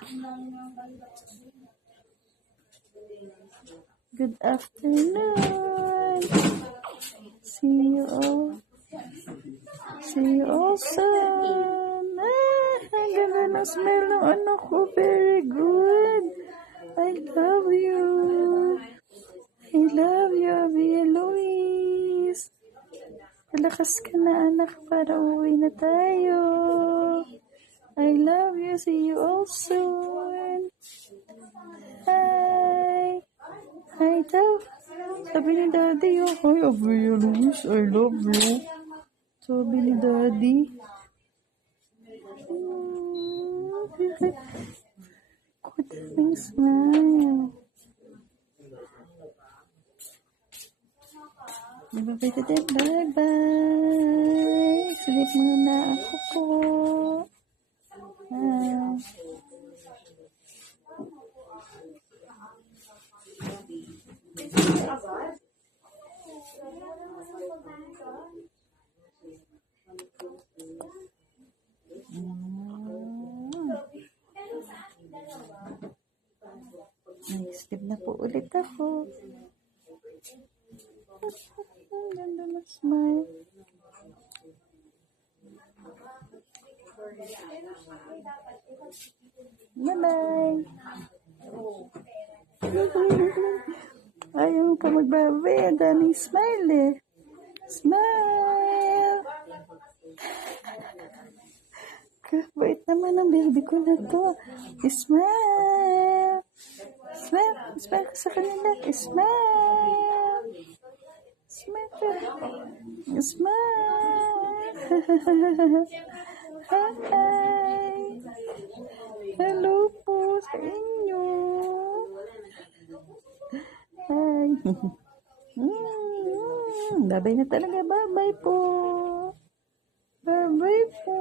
Good afternoon. See you all. See you all soon. Ang ganda ng smile ng anak ko. Very good. I love you. I love you, Abby Luis. Malakas ka na, anak, para uwi na tayo. I love you. See you all soon. Hi. Hi daw. Sabi ni Daddy, oh. Hi, Abby Luis. I love you. Sabi ni Daddy. Good thing smile. Bye-bye today. Bye-bye. Sleep muna ako po. Sleep na po ulit ako. Ang ganda na smile. Bye-bye. Ayaw pa magbabay. Ang daming smile eh. Smile. Kabait naman ang baby ko na to. Smile. Smile. Smile ka sa kanila. Smile. Smile. Smile. Hi. Hello po sa inyo. Hi. Babay na talaga. Bye-bye po. Bye-bye po.